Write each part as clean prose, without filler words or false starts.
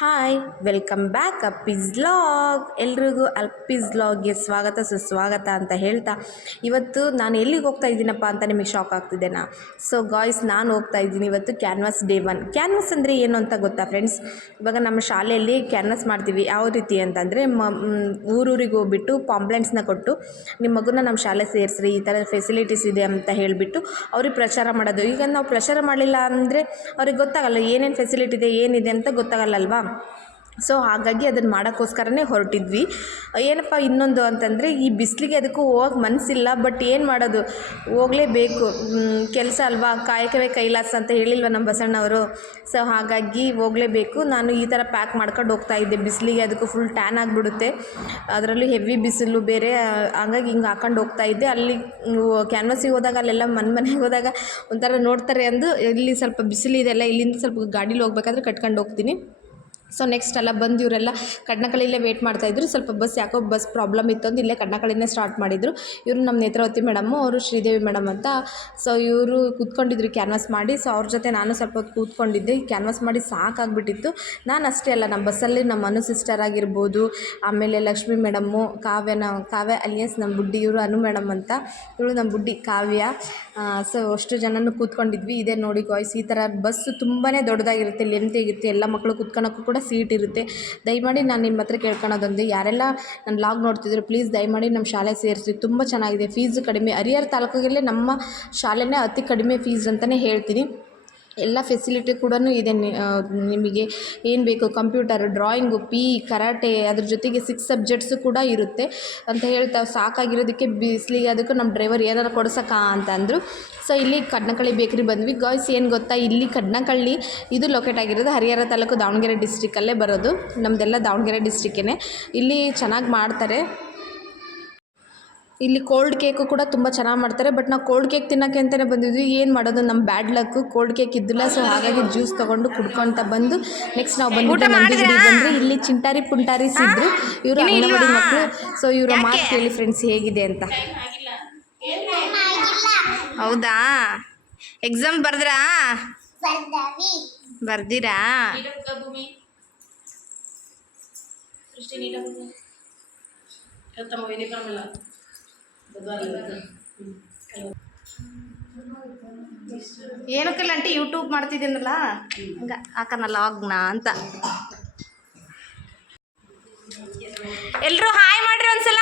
Hi welcome back Appi's vlog. ಎಲ್ರಿಗೂ ಅಪ್ಪಿಸ್ ವ್ಲಾಗ್ಗೆ ಸ್ವಾಗತ ಸುಸ್ವಾಗತ ಅಂತ ಹೇಳ್ತಾ, ಇವತ್ತು ನಾನು ಎಲ್ಲಿಗೆ ಹೋಗ್ತಾ ಇದ್ದೀನಪ್ಪ ಅಂತ ನಿಮಗೆ ಶಾಕ್ ಆಗ್ತಿದ್ದೇನಾ? ಸೊ ಗಾಯ್ಸ್, ನಾನು ಹೋಗ್ತಾ ಇದ್ದೀನಿ ಇವತ್ತು ಕ್ಯಾನ್ವಾಸ್ ಡೇ 1. ಕ್ಯಾನ್ವಾಸ್ ಅಂದರೆ ಏನು ಅಂತ ಗೊತ್ತಾ ಫ್ರೆಂಡ್ಸ್? ಇವಾಗ ನಮ್ಮ ಶಾಲೆಯಲ್ಲಿ ಕ್ಯಾನ್ವಾಸ್ ಮಾಡ್ತೀವಿ. ಯಾವ ರೀತಿ ಅಂತಂದರೆ ಊರೂರಿಗೆ ಹೋಗ್ಬಿಟ್ಟು ಪಾಂಪ್ಲೆಂಟ್ಸ್ನ ಕೊಟ್ಟು ನಿಮ್ಮ ಮಗುನ ನಮ್ಮ ಶಾಲೆ ಸೇರಿಸ್ರಿ, ಈ ಥರ ಫೆಸಿಲಿಟೀಸ್ ಇದೆ ಅಂತ ಹೇಳಿಬಿಟ್ಟು ಅವ್ರಿಗೆ ಪ್ರಚಾರ ಮಾಡೋದು. ಈಗ ನಾವು ಪ್ರಚಾರ ಮಾಡಲಿಲ್ಲ ಅಂದರೆ ಅವ್ರಿಗೆ ಗೊತ್ತಾಗಲ್ಲ ಏನೇನು ಫೆಸಿಲಿಟಿ ಇದೆ ಏನಿದೆ ಅಂತ ಗೊತ್ತಾಗಲ್ಲ ಅಲ್ವಾ? ಸೊ ಹಾಗಾಗಿ ಅದನ್ನು ಮಾಡೋಕ್ಕೋಸ್ಕರನೇ ಹೊರಟಿದ್ವಿ. ಏನಪ್ಪ ಇನ್ನೊಂದು ಅಂತಂದರೆ, ಈ ಬಿಸಿಲಿಗೆ ಅದಕ್ಕೂ ಹೋಗಕ್ಕೆ ಮನಸ್ಸಿಲ್ಲ, ಬಟ್ ಏನು ಮಾಡೋದು, ಹೋಗಲೇಬೇಕು, ಕೆಲಸ ಅಲ್ವಾ, ಕಾಯಕವೇ ಕೈಲಾಸ ಅಂತ ಹೇಳಿಲ್ವ ನಮ್ಮ ಬಸಣ್ಣವರು. ಸೊ ಹಾಗಾಗಿ ಹೋಗಲೇಬೇಕು. ನಾನು ಈ ಥರ ಪ್ಯಾಕ್ ಮಾಡ್ಕೊಂಡು ಹೋಗ್ತಾ ಇದ್ದೆ. ಬಿಸಿಲಿಗೆ ಅದಕ್ಕೂ ಫುಲ್ ಟ್ಯಾನ್ ಆಗಿಬಿಡುತ್ತೆ, ಅದರಲ್ಲೂ ಹೆವಿ ಬಿಸಿಲು ಬೇರೆ. ಹಾಗಾಗಿ ಹಿಂಗೆ ಹಾಕೊಂಡು ಹೋಗ್ತಾ ಇದ್ದೆ. ಅಲ್ಲಿ ಕ್ಯಾನ್ವಾಸಿಗೆ ಹೋದಾಗ ಅಲ್ಲೆಲ್ಲ ಮನೆಗೆ ಹೋದಾಗ ಒಂಥರ ನೋಡ್ತಾರೆ ಅಂದು, ಇಲ್ಲಿ ಸ್ವಲ್ಪ ಬಿಸಿಲಿದೆಲ್ಲ, ಇಲ್ಲಿಂದ ಸ್ವಲ್ಪ ಗಾಡೀಲಿ ಹೋಗ್ಬೇಕಾದ್ರೆ ಕಟ್ಕೊಂಡು ಹೋಗ್ತೀನಿ. ಸೊ ನೆಕ್ಸ್ಟ್ ಎಲ್ಲ ಬಂದು ಇವರೆಲ್ಲ ಕಡ್ನಕಳಿಲ್ಲೇ ವೇಟ್ ಮಾಡ್ತಾಯಿದ್ರು. ಸ್ವಲ್ಪ ಯಾಕೋ ಬಸ್ ಪ್ರಾಬ್ಲಮ್ ಇತ್ತು ಅಂತ ಇಲ್ಲೇ ಕಡ್ನಕಳಿನೇ ಸ್ಟಾರ್ಟ್ ಮಾಡಿದರು. ಇವರು ನಮ್ಮ ನೇತ್ರಾವತಿ ಮೇಡಮ್ಮು, ಅವರು ಶ್ರೀದೇವಿ ಮೇಡಮ್ ಅಂತ. ಸೊ ಇವರು ಕೂತ್ಕೊಂಡಿದ್ರು ಕ್ಯಾನ್ವಾಸ್ ಮಾಡಿ. ಸೊ ಅವ್ರ ಜೊತೆ ನಾನು ಸ್ವಲ್ಪ ಹೊತ್ತು ಕೂತ್ಕೊಂಡಿದ್ದೆ. ಕ್ಯಾನ್ವಾಸ್ ಮಾಡಿ ಸಾಕಾಗ್ಬಿಟ್ಟಿತ್ತು. ನಾನು ಅಷ್ಟೇ ಅಲ್ಲ, ನಮ್ಮ ಬಸ್ಸಲ್ಲಿ ನಮ್ಮ ಅನು ಸಿಸ್ಟರ್ ಆಗಿರ್ಬೋದು, ಆಮೇಲೆ ಲಕ್ಷ್ಮಿ ಮೇಡಮ್ಮು, ಕಾವ್ಯ ಅಲಿಯಸ್ ನಮ್ಮ ಬುಡ್ಡಿ, ಇವರು ಅನು ಮೇಡಮ್ ಅಂತ, ಇವಳು ನಮ್ಮ ಬುಡ್ಡಿ ಕಾವ್ಯ. ಸೊ ಅಷ್ಟು ಜನನೂ ಕೂತ್ಕೊಂಡಿದ್ವಿ. ಇದೇ ನೋಡಿ ಗಾಯ್ಸ್, ಈ ಥರ ಬಸ್ಸು ತುಂಬಾ ದೊಡ್ಡದಾಗಿರುತ್ತೆ, ಲೆಂತಿಗಿರುತ್ತೆ, ಎಲ್ಲ ಮಕ್ಕಳು ಕೂತ್ಕೊಳ್ಳೋಕ್ಕೂ ಕೂಡ ಸೀಟ್ ಇರುತ್ತೆ. ದಯಮಾಡಿ ನಾನು ನಿಮ್ಮ ಹತ್ರ ಕೇಳ್ಕೊಳೋದೊಂದು, ಯಾರೆಲ್ಲ ನನ್ನ ವ್ಲಾಗ್ ನೋಡ್ತಿದ್ರು ಪ್ಲೀಸ್ ದಯಮಾಡಿ ನಮ್ಮ ಶಾಲೆ ಸೇರಿಸಿ. ತುಂಬ ಚೆನ್ನಾಗಿದೆ, ಫೀಸ್ ಕಡಿಮೆ. ಹರಿಹರ ತಾಲೂಕಿಗೆ ನಮ್ಮ ಶಾಲೆನೇ ಅತಿ ಕಡಿಮೆ ಫೀಸ್ ಅಂತಲೇ ಹೇಳ್ತೀನಿ. ಎಲ್ಲ ಫೆಸಿಲಿಟಿ ಕೂಡ ಇದೆ. ನಿಮಗೆ ಏನು ಬೇಕು, ಕಂಪ್ಯೂಟರ್, ಡ್ರಾಯಿಂಗು, ಕರಾಟೆ, ಅದ್ರ ಜೊತೆಗೆ 6 ಸಬ್ಜೆಕ್ಟ್ಸು ಕೂಡ ಇರುತ್ತೆ ಅಂತ ಹೇಳ್ತಾ ಸಾಕಾಗಿರೋದಕ್ಕೆ ಬಿಸಿಲಿಗೆ ಅದಕ್ಕೂ ನಮ್ಮ ಡ್ರೈವರ್ ಏನಾರು ಕೊಡ್ಸಕ್ಕ ಅಂತ ಅಂದರು. ಸೊ ಇಲ್ಲಿ ಕಡ್ನಕಳ್ಳಿ ಬೇಕ್ರಿ ಬಂದ್ವಿ ಗಾಯ್ಸ್. ಏನು ಗೊತ್ತಾ, ಇಲ್ಲಿ ಕಡ್ನಕಳ್ಳಿ ಇದು ಲೊಕೇಟ್ ಆಗಿರೋದು ಹರಿಹರ ತಾಲೂಕು ದಾವಣಗೆರೆ ಡಿಸ್ಟ್ರಿಕ್ಕಲ್ಲೇ ಬರೋದು. ನಮ್ಮದೆಲ್ಲ ದಾವಣಗೆರೆ ಡಿಸ್ಟ್ರಿಕ್ಕೇ. ಇಲ್ಲಿ ಚೆನ್ನಾಗಿ ಮಾಡ್ತಾರೆ. ಇಲ್ಲಿ ಕೋಲ್ಡ್ ಕೇಕು ಕೂಡ ತುಂಬ ಚೆನ್ನಾಗಿ ಮಾಡ್ತಾರೆ. ಬಟ್ ನಾವು ಕೋಲ್ಡ್ ಕೇಕ್ ತಿನ್ನೋಕ್ಕೆ ಅಂತಲೇ ಬಂದಿದ್ವಿ. ಏನು ಮಾಡೋದು, ನಮ್ಮ ಬ್ಯಾಡ್ ಲಕ್ಕು, ಕೋಲ್ಡ್ ಕೇಕ್ ಇದ್ದಿಲ್ಲ. ಸೊ ಹಾಗಾಗಿ ಜ್ಯೂಸ್ ತೊಗೊಂಡು ಕುಡ್ಕೊತ ಬಂದು ನೆಕ್ಸ್ಟ್ ನಾವು ಬಂದರೆ ಇಲ್ಲಿ ಚಿಂಟಾರಿ ಪುಂಟಾರಿಸ್ ಇದ್ದರು. ಇವರು ಅಂಗನವಾಡಿ ಮಕ್ಕಳು. ಸೊ ಇವರ ಮಾತು ಕೇಳಿ ಫ್ರೆಂಡ್ಸ್ ಹೇಗಿದೆ ಅಂತ. ಹೌದಾ, ಎಕ್ಸಾಮ್ ಬರ್ದಿರಾ? ಏನಕ್ಕೆಲ್ಲ ಆಂಟಿ ಯೂಟ್ಯೂಬ್ ಮಾಡ್ತಿದ್ದೀನಲ್ಲ, ಹಂಗೆ ಹಾಕನಲ್ಲ ಆಗ್ನ ಅಂತ. ಎಲ್ಲರೂ ಹಾಯ್ ಮಾಡ್ರಿ ಒಂದ್ಸಲ.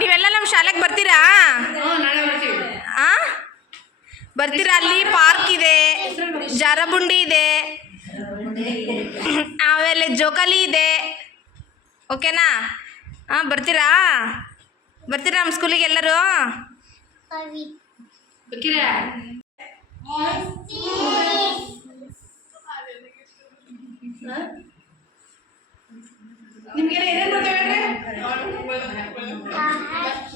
ನೀವೆಲ್ಲ ನಮ್ಮ ಶಾಲೆಗೆ ಬರ್ತೀರಾ? ಬರ್ತೀರಾ? ಅಲ್ಲಿ ಪಾರ್ಕ್ ಇದೆ, ಜಾರಬುಂಡಿ ಇದೆ, ಆಮೇಲೆ ಜೋಕಾಲಿ ಇದೆ. ಓಕೆನಾ? ಬರ್ತೀರಾ ನಮ್ಮ ಸ್ಕೂಲಿಗೆ ಎಲ್ಲರೂ? ನಿಮ್ಗೆಲ್ಲ ಏನೇನು ಬರ್ತಾವೆ ಹೇಳ್ರಿ?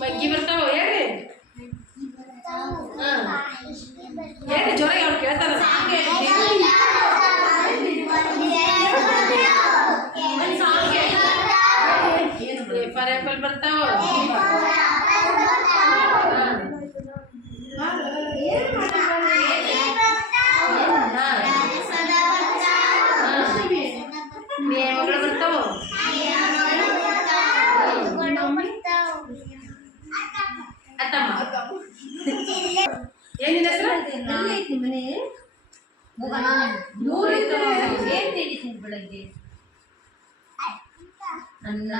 ಮಗ್ಗಿ ಬರ್ತಾವ ಹೇಳ್ರಿ. ಹೇಳ್ರಿ ಜೋರಾಗಿ, ಅವ್ರು ಕೇಳ್ತಾರ. ಫಾರ್ ಆ್ಯಪಲ್ ಬರ್ತಾವ. ನೇಮಗಳು ಬರ್ತಾವ. ಏನಿದೆ ಹೆಸರು? ಬೆಳಗ್ಗೆ ಅನ್ನ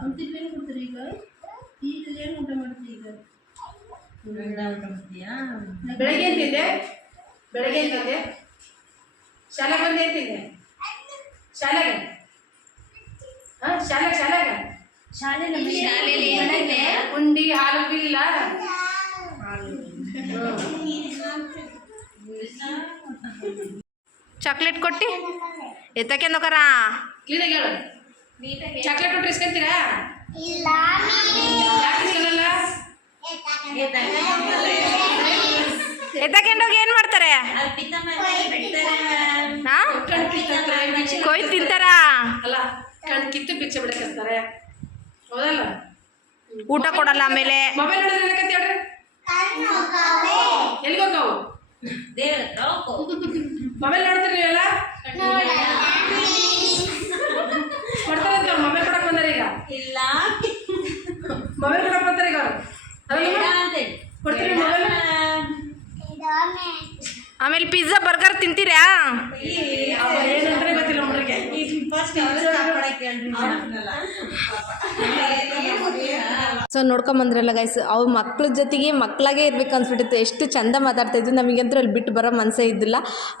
ಕುಂತಿದ್ದೇನು ಕೊಡ್ತೀರಿ? ಈಗ ಏನು ಊಟ ಮಾಡ್ತೀವಿ? ಈಗ ಊಟ ಮಾಡ್ತೀಯಾ? ಬೆಳಗ್ಗೆ ಏನಿದೆ? ಶಾಲೆಗೆ ಬಂದು ಏನಿದೆ? ಶಾಲೆಗೆ ಉಂಡಿ ಹಾಲು ಇಲ್ಲ. ಚಾಕ್ಲೇಟ್ ಕೊಟ್ಟು ಎತ್ತಕ್ಕೆ ನೋಕರ ಕ್ಲೀನಾಗಿ ಹೇಳು. ಚಾಕ್ಲೇಟ್ ಕೊಟ್ಟರೆ ಇಸ್ಕೊಂತೀರಾ? ಯಾಕೆ ಇಸ್ಕೊಳಲ್ಲ? ಎತ್ತಕೊಂಡೋಗಿ ಏನು ಮಾಡ್ತಾರೆ? ಕೊಯ್ ತಿಂತಾರ? ಅಲ್ಲ ಕಣ್ ಕಿತ್ತು ಭಿಕ್ಷೆ ಬಿಡಕ್ಕೆ ಹೌದಲ್ಲ? ಊಟ ಕೊಡಲ್ಲ. ಆಮೇಲೆ ಮೊಬೈಲ್ ನೋಡಿದ್ರೆ ಏನಕ್ಕೆ ಹೇಳ್ರಿ? ಎಲ್ಲಿಗೋಗವು ಮೊಬೈಲ್ ನೋಡ್ತೀರಿ ಅಲ್ಲ? ಕೊಡ್ತಾರೆ ಅಂತ ಮೊಬೈಲ್ ಕೊಡಕ್ ಬಂದಾರ ಈಗ. ಇಲ್ಲ ಮೊಬೈಲ್ ಕೊಡಕ್ ಬಂತಾರೆ ಈಗ ಕೊಡ್ತೀರಿ ಮೊಬೈಲ್. ಆಮೇಲೆ ಪಿಜ್ಜಾ ಬರ್ಗರ್ ತಿಂತೀರಾ? ಏನಂದ್ರೆ ಗೊತ್ತಿಲ್ಲ ಹುಡುಗರಿಗೆ. ಸೊ ನೋಡ್ಕೊಂಬಂದ್ರಲ್ಲ ಗೈಸ್, ಅವ್ರ ಮಕ್ಳ ಜೊತೆಗೆ ಮಕ್ಕಳಾಗೆ ಇರ್ಬೇಕು ಅನ್ಸ್ಬಿಟ್ಟಿತ್ತು. ಎಷ್ಟು ಚಂದ ಮಾತಾಡ್ತಾಯಿದ್ದು. ನಮಗಂತೂ ಅಲ್ಲಿ ಬಿಟ್ಟು ಬರೋ ಮನಸ್ಸೇ ಇದ್ದಿಲ್ಲ.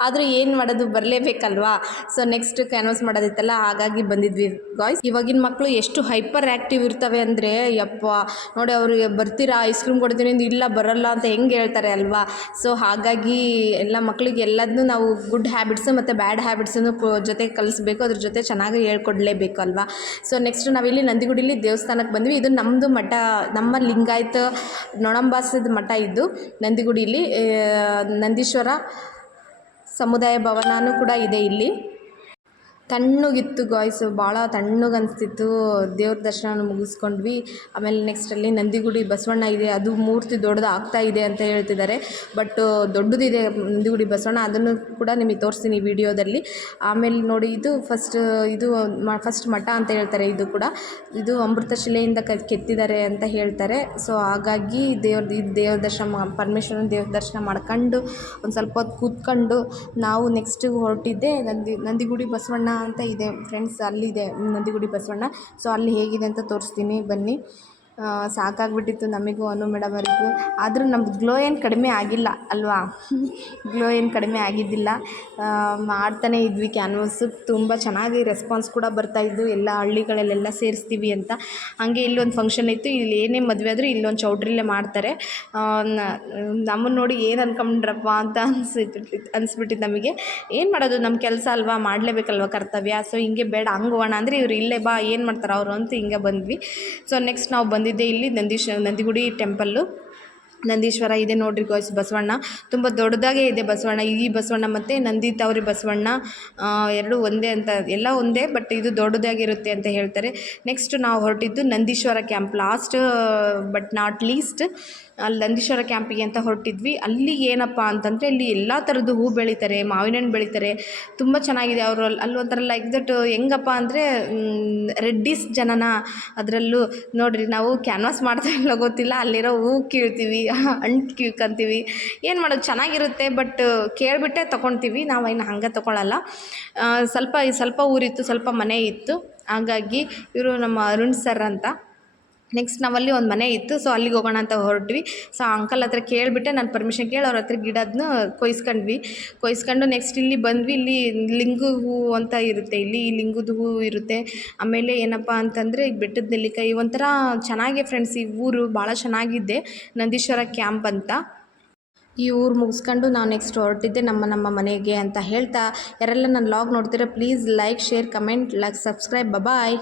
ಆದರೂ ಏನು ಮಾಡೋದು, ಬರಲೇಬೇಕಲ್ವಾ. ಸೊ ನೆಕ್ಸ್ಟ್ ಕ್ಯಾನ್ವಾಸ್ ಮಾಡೋದಿತ್ತಲ್ಲ, ಹಾಗಾಗಿ ಬಂದಿದ್ವಿ ಗಾಯ್ಸ್. ಇವಾಗಿನ ಮಕ್ಕಳು ಎಷ್ಟು ಹೈಪರ್ ಆ್ಯಕ್ಟಿವ್ ಇರ್ತವೆ ಅಂದರೆ ಯಪ್ಪ ನೋಡಿ, ಅವ್ರಿಗೆ ಬರ್ತೀರಾ ಐಸ್ ಕ್ರೀಮ್ ಕೊಡ್ತೀನಿ ಅಂದ್ರೆ ಇಲ್ಲ ಬರೋಲ್ಲ ಅಂತ ಹೆಂಗೆ ಹೇಳ್ತಾರೆ ಅಲ್ವಾ. ಸೊ ಹಾಗಾಗಿ ಎಲ್ಲ ಮಕ್ಕಳಿಗೆ ಎಲ್ಲದನ್ನೂ ನಾವು ಗುಡ್ ಹ್ಯಾಬಿಟ್ಸು ಮತ್ತು ಬ್ಯಾಡ್ ಹ್ಯಾಬಿಟ್ಸನ್ನು ಜೊತೆ ಕಲಿಸ್ಬೇಕು. ಅದ್ರ ಜೊತೆ ಚೆನ್ನಾಗಿ ಹೇಳ್ಕೊಡ್ಲೇಬೇಕು ಅಲ್ವಾ. ಸೊ ನೆಕ್ಸ್ಟ್ ನಾವಿಲ್ಲಿ ನಂದಿಗುಡಿಲಿ ದೇವಸ್ಥಾನಕ್ಕೆ ಬಂದ್ವಿ. ಇದು ನಮ್ಮದು ಮಠ, ನಮ್ಮ ಲಿಂಗಾಯತ ನೊಣಂಬಾಸದ ಮಠ ಇದ್ದು ನಂದಿಗುಡಿಲಿ. ನಂದೀಶ್ವರ ಸಮುದಾಯ ಭವನನೂ ಕೂಡ ಇದೆ ಇಲ್ಲಿ. ತಣ್ಣಗಿತ್ತು ಗಾಯ್ಸು, ಭಾಳ ತಣ್ಣಗೆ ಅನಿಸ್ತಿತ್ತು. ದೇವ್ರ ದರ್ಶನ ಮುಗಿಸ್ಕೊಂಡ್ವಿ. ಆಮೇಲೆ ನೆಕ್ಸ್ಟಲ್ಲಿ ನಂದಿಗುಡಿ ಬಸವಣ್ಣ ಇದೆ, ಅದು ಮೂರ್ತಿ ದೊಡ್ಡದು ಆಗ್ತಾ ಇದೆ ಅಂತ ಹೇಳ್ತಿದ್ದಾರೆ. ಬಟ್ ದೊಡ್ಡದಿದೆ ನಂದಿಗುಡಿ ಬಸವಣ್ಣ, ಅದನ್ನು ಕೂಡ ನಿಮಗೆ ತೋರಿಸ್ತೀನಿ ವಿಡಿಯೋದಲ್ಲಿ. ಆಮೇಲೆ ನೋಡಿ, ಇದು ಫಸ್ಟ್ ಮಠ ಅಂತ ಹೇಳ್ತಾರೆ. ಇದು ಕೂಡ ಇದು ಅಮೃತ ಶಿಲೆಯಿಂದ ಕೆತ್ತಿದ್ದಾರೆ ಅಂತ ಹೇಳ್ತಾರೆ. ಸೊ ಹಾಗಾಗಿ ದೇವ್ರ ದರ್ಶನ, ಪರಮೇಶ್ವರನ ದೇವ್ರ ದರ್ಶನ ಮಾಡ್ಕೊಂಡು ಒಂದು ಸ್ವಲ್ಪ ಹೊತ್ತು ಕೂತ್ಕೊಂಡು ನಾವು ನೆಕ್ಸ್ಟ್ ಹೊರಟಿದ್ದೆ ನಂದಿಗುಡಿ ಬಸವಣ್ಣ ಅಂತ ಇದೆ ಫ್ರೆಂಡ್ಸ್, ಅಲ್ಲಿದೆ ನಂದಿಗುಡಿ ಬಸವಣ್ಣ. ಸೊ ಅಲ್ಲಿ ಹೇಗಿದೆ ಅಂತ ತೋರಿಸ್ತೀನಿ ಬನ್ನಿ. ಸಾಕಾಗ್ಬಿಟ್ಟಿತ್ತು ನಮಗೂ, ಅನು ಮೇಡಮ್ ಅವರಿಗೂ. ಆದರೂ ನಮ್ದು ಗ್ಲೋ ಏನು ಕಡಿಮೆ ಆಗಿಲ್ಲ ಅಲ್ವಾ. ಗ್ಲೋ ಏನು ಕಡಿಮೆ ಆಗಿದ್ದಿಲ್ಲ. ಮಾಡ್ತಾನೇ ಇದ್ವಿ ಕ್ಯಾನ್ವಾಸು. ತುಂಬ ಚೆನ್ನಾಗಿ ರೆಸ್ಪಾನ್ಸ್ ಕೂಡ ಬರ್ತಾಯಿದ್ದು. ಎಲ್ಲ ಹಳ್ಳಿಗಳಲ್ಲೆಲ್ಲ ಸೇರಿಸ್ತೀವಿ ಅಂತ. ಹಾಗೆ ಇಲ್ಲೊಂದು ಫಂಕ್ಷನ್ ಇತ್ತು. ಇಲ್ಲಿ ಏನೇ ಮದುವೆ ಆದರೂ ಇಲ್ಲೊಂದು ಚೌಟ್ರಿಲೇ ಮಾಡ್ತಾರೆ. ನಮ್ಮನ್ನು ನೋಡಿ ಏನು ಅನ್ಕೊಂಡ್ರಪ್ಪ ಅಂತ ಅನಿಸ್ಬಿಟ್ಟಿತ್ತು ನಮಗೆ. ಏನು ಮಾಡೋದು, ನಮ್ಮ ಕೆಲಸ ಅಲ್ವಾ, ಮಾಡಲೇಬೇಕಲ್ವ ಕರ್ತವ್ಯ. ಸೊ ಹಿಂಗೆ ಬೇಡ ಹಂಗೆ ಹೋಗೋಣ ಅಂದರೆ ಇವರು ಇಲ್ಲೇ ಬಾ ಏನು ಮಾಡ್ತಾರೆ ಅವರು ಅಂತ ಹಿಂಗೆ ಬಂದ್ವಿ. ಸೊ ನೆಕ್ಸ್ಟ್ ನಾವು ಬಂದಿದ್ದೆ ಇಲ್ಲಿ ನಂದಿಗುಡಿ ಟೆಂಪಲ್ಲು. ನಂದೀಶ್ವರ ಇದೆ ನೋಡ್ರಿ ಗಾಯ್ಸ್. ಬಸವಣ್ಣ ತುಂಬ ದೊಡ್ಡದಾಗೇ ಇದೆ ಬಸವಣ್ಣ. ಈ ಬಸವಣ್ಣ ಮತ್ತು ನಂದಿ ತವರಿ ಬಸವಣ್ಣ ಎರಡೂ ಒಂದೇ ಅಂತ, ಎಲ್ಲ ಒಂದೇ, ಬಟ್ ಇದು ದೊಡ್ಡದಾಗಿರುತ್ತೆ ಅಂತ ಹೇಳ್ತಾರೆ. ನೆಕ್ಸ್ಟ್ ನಾವು ಹೊರಟಿದ್ದು Nandeeshwara camp, last but not least ಅಲ್ಲಿ ನಂದೀಶ್ವರ ಕ್ಯಾಂಪಿಗೆ ಅಂತ ಹೊರಟಿದ್ವಿ. ಅಲ್ಲಿ ಏನಪ್ಪ ಅಂತಂದರೆ ಅಲ್ಲಿ ಎಲ್ಲ ಥರದ್ದು ಹೂ ಬೆಳೀತಾರೆ, ಮಾವಿನ ಹಣ್ಣು ಬೆಳೀತಾರೆ, ತುಂಬ ಚೆನ್ನಾಗಿದೆ. ಅವರು ಅಲ್ಲಿ ಒಂಥರ ಲೈಕ್ ದಟ್ ಹೆಂಗಪ್ಪ ಅಂದರೆ ರೆಡ್ಡಿಸ್ ಜನನ. ಅದರಲ್ಲೂ ನೋಡಿರಿ, ನಾವು ಕ್ಯಾನ್ವಾಸ್ ಮಾಡ್ತಾ ಇಲ್ಲ ಗೊತ್ತಿಲ್ಲ, ಅಲ್ಲಿರೋ ಹೂ ಕೀಳ್ತೀವಿ, ಹಣ್ಣು ಕೀಳ್ಕೊಂತೀವಿ. ಏನು ಮಾಡೋದು, ಚೆನ್ನಾಗಿರುತ್ತೆ. ಬಟ್ ಕೇಳಿಬಿಟ್ಟೆ ತೊಗೊಳ್ತೀವಿ ನಾವು, ಇನ್ನು ಹಂಗೆ ತೊಗೊಳ್ಳಲ್ಲ. ಸ್ವಲ್ಪ ಊರಿತ್ತು, ಸ್ವಲ್ಪ ಮನೆ ಇತ್ತು. ಹಾಗಾಗಿ ಇವರು ನಮ್ಮ ಅರುಣ್ ಸರ್ ಅಂತ. ನೆಕ್ಸ್ಟ್ ನಾವಲ್ಲಿ ಒಂದು ಮನೆ ಇತ್ತು. ಸೊ ಅಲ್ಲಿಗೆ ಹೋಗೋಣ ಅಂತ ಹೊರಟ್ವಿ. ಸೊ ಅಂಕಲ್ ಹತ್ರ ಕೇಳಿಬಿಟ್ಟೆ, ನಾನು ಪರ್ಮಿಷನ್ ಕೇಳಿ ಅವ್ರ ಹತ್ರ ಗಿಡದನ್ನ ಕೊಯ್ಸ್ಕೊಂಡು ನೆಕ್ಸ್ಟ್ ಇಲ್ಲಿ ಬಂದ್ವಿ. ಇಲ್ಲಿ ಲಿಂಗು ಹೂ ಅಂತ ಇರುತ್ತೆ, ಇಲ್ಲಿ ಲಿಂಗದ ಹೂ ಇರುತ್ತೆ. ಆಮೇಲೆ ಏನಪ್ಪ ಅಂತಂದರೆ ಈ ಬೆಟ್ಟದ ನೆಲ್ಲಿಕಾಯಿ ಒಂಥರ ಚೆನ್ನಾಗಿದೆ ಫ್ರೆಂಡ್ಸ್. ಈ ಊರು ಭಾಳ ಚೆನ್ನಾಗಿದೆ, ನಂದೀಶ್ವರ ಕ್ಯಾಂಪ್ ಅಂತ. ಈ ಊರು ಮುಗಿಸ್ಕೊಂಡು ನಾವು ನೆಕ್ಸ್ಟ್ ಹೊರಟಿದ್ದೆ ನಮ್ಮ ಮನೆಗೆ ಅಂತ ಹೇಳ್ತಾ, ಯಾರೆಲ್ಲ ನನ್ನ ವ್ಲಾಗ್ ನೋಡ್ತೀರಾ please like, share, comment, subscribe. Bye.